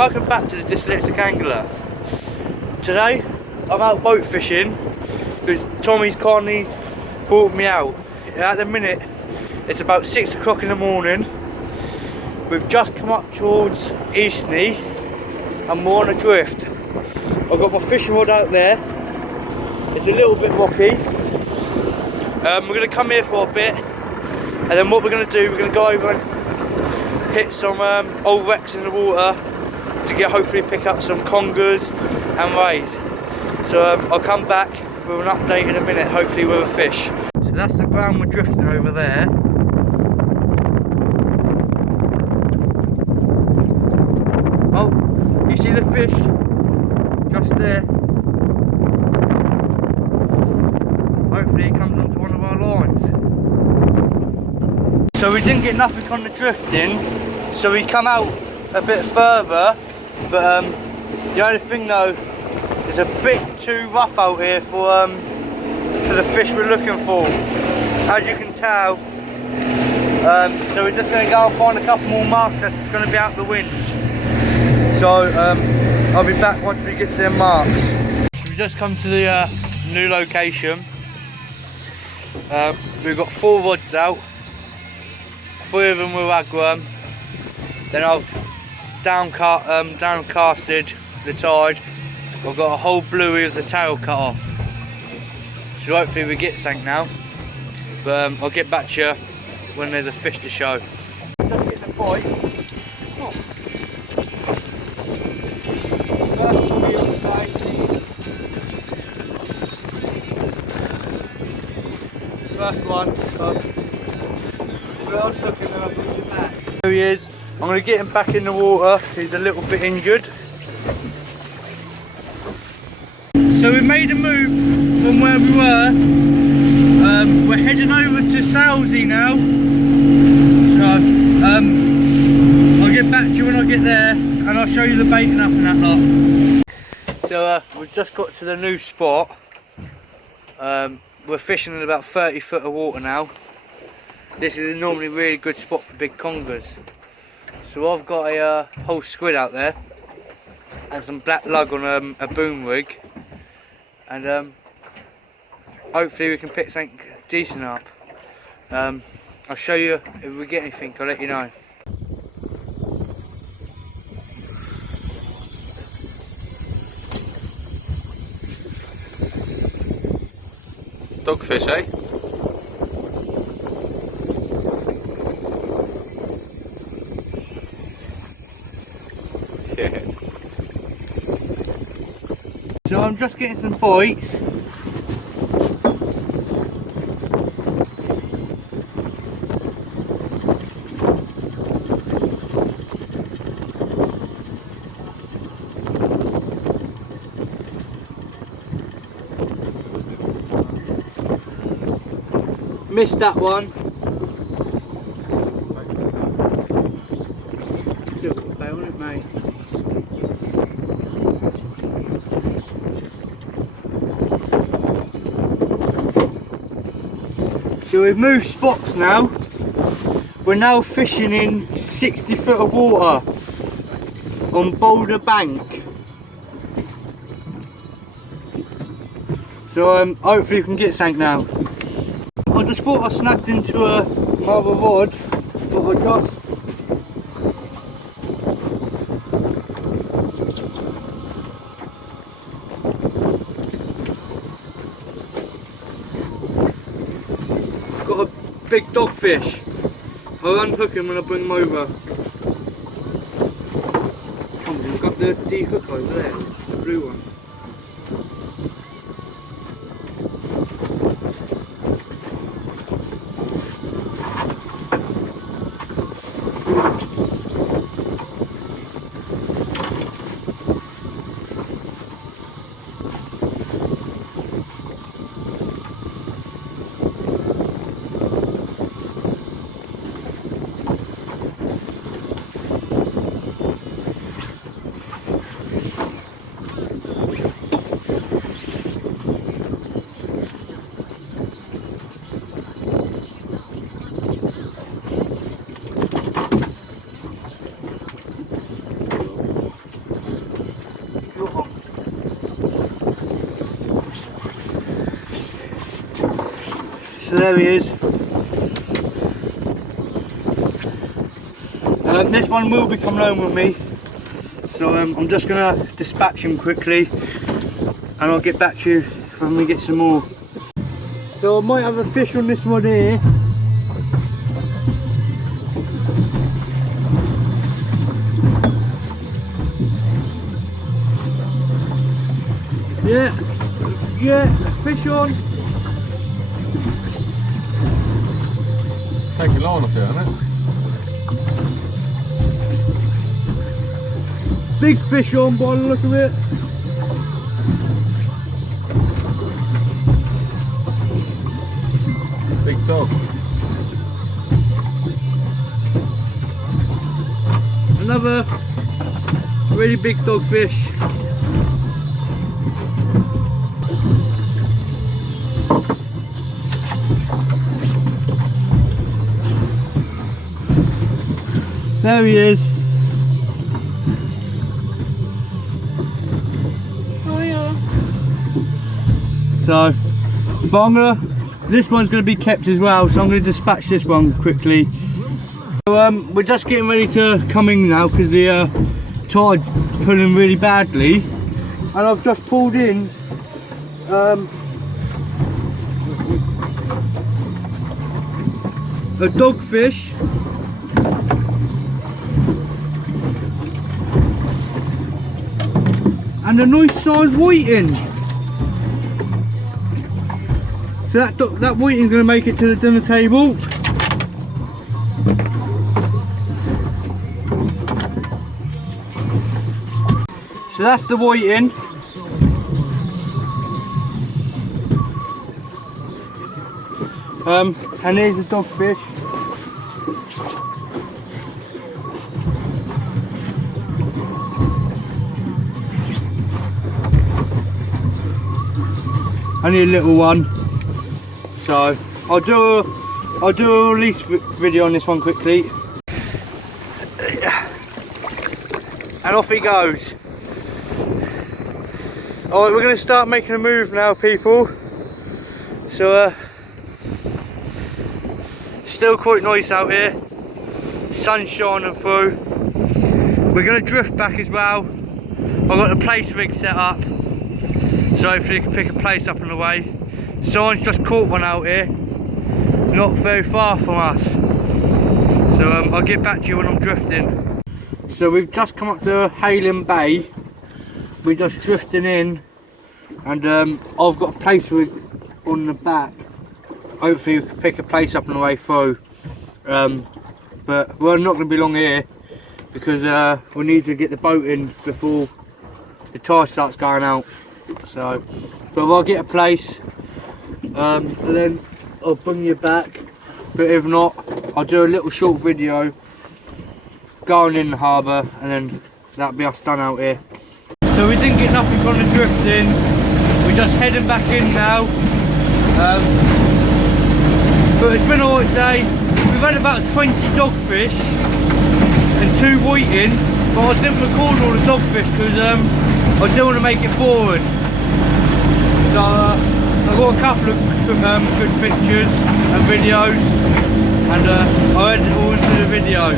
welcome back to the Dyslexic Angler. Today I'm out boat fishing because Tommy's kindly brought me out. At the minute it's about 6 o'clock in the morning. We've just come up towards Eastney and we're on a drift. I've got my fishing rod out there. It's a little bit rocky. We're going to come here for a bit and then what we're going to do, we're going to go over and hit some old wrecks in the water to hopefully pick up some congers and rays. So I'll come back with an update in a minute, hopefully with a fish. So that's the ground we're drifting over there. Oh, you see the fish just there? Hopefully it comes onto one of our lines. So we didn't get nothing on the drifting, so we come out a bit further, but the only thing though, it's a bit too rough out here for the fish we're looking for, as you can tell. So we're just going to go and find a couple more marks that's going to be out the wind. So I'll be back once we get to them marks. We've just come to the new location. We've got 4 rods out, 3 of them were ragworm. Then I've downcasted the tide. I've got a whole bluey with the tail cut off. So hopefully we get something now. But I'll get back to you when there's a fish to show. Just getting the bite. Oh. First one. So I'll look and then I'll put it back. There he is. I'm going to get him back in the water. He's a little bit injured. So we made a move from where we were. We're heading over to Salsey now. So I'll get back to you when I get there and I'll show you the baiting up and that lot. So we've just got to the new spot. We're fishing in about 30 foot of water now. This is a normally really good spot for big congers. So I've got a whole squid out there and some black lug on a boom rig, and hopefully we can pick something decent up. I'll show you if we get anything, I'll let you know. Dogfish, eh? Yeah. So I'm just getting some bites. Missed that one. Still got a bait on it, mate. So we've moved spots now. We're now fishing in 60 foot of water on Boulder Bank. So hopefully we can get something now. I just thought I snagged into my other rod, but I just got a big dogfish. I'll unhook him when I bring him over. I've got the D-hook over there, the blue one. So there he is. This one will be coming home with me, so I'm just gonna dispatch him quickly and I'll get back to you when we get some more. So I might have a fish on this one here. Yeah, fish on. Taking long off here, isn't it? Big fish on by the look of it. Big dog. Another really big dogfish. There he is. Oh yeah. So, but this one's gonna be kept as well, so I'm gonna dispatch this one quickly. So, we're just getting ready to come in now because the tide's pulling really badly, and I've just pulled in a dogfish. And a nice size whiting. So that whiting's going to make it to the dinner table. So that's the whiting. And here's the dogfish. Only a little one, so I'll do a release video on this one quickly, and off he goes. Alright, we're going to start making a move now, people. So still quite nice out here, sun's shining through. We're going to drift back as well. I've got the place rig set up, so hopefully you can pick a place up on the way. Someone's just caught one out here, not very far from us. So I'll get back to you when I'm drifting. So we've just come up to Hayling Bay. We're just drifting in, and I've got a place rig on the back. Hopefully we can pick a place up on the way through. But we're not going to be long here because we need to get the boat in before the tide starts going out. So, but I'll get a place, and then I'll bring you back. But if not, I'll do a little short video going in the harbour, and then that'll be us done out here. So we didn't get nothing from the drifting. We're just heading back in now. But it's been a alright day. We've had about 20 dogfish and 2 whiting, but I didn't record all the dogfish because I didn't want to make it boring. So I've got a couple of good pictures and videos, and I'll edit it all into the video.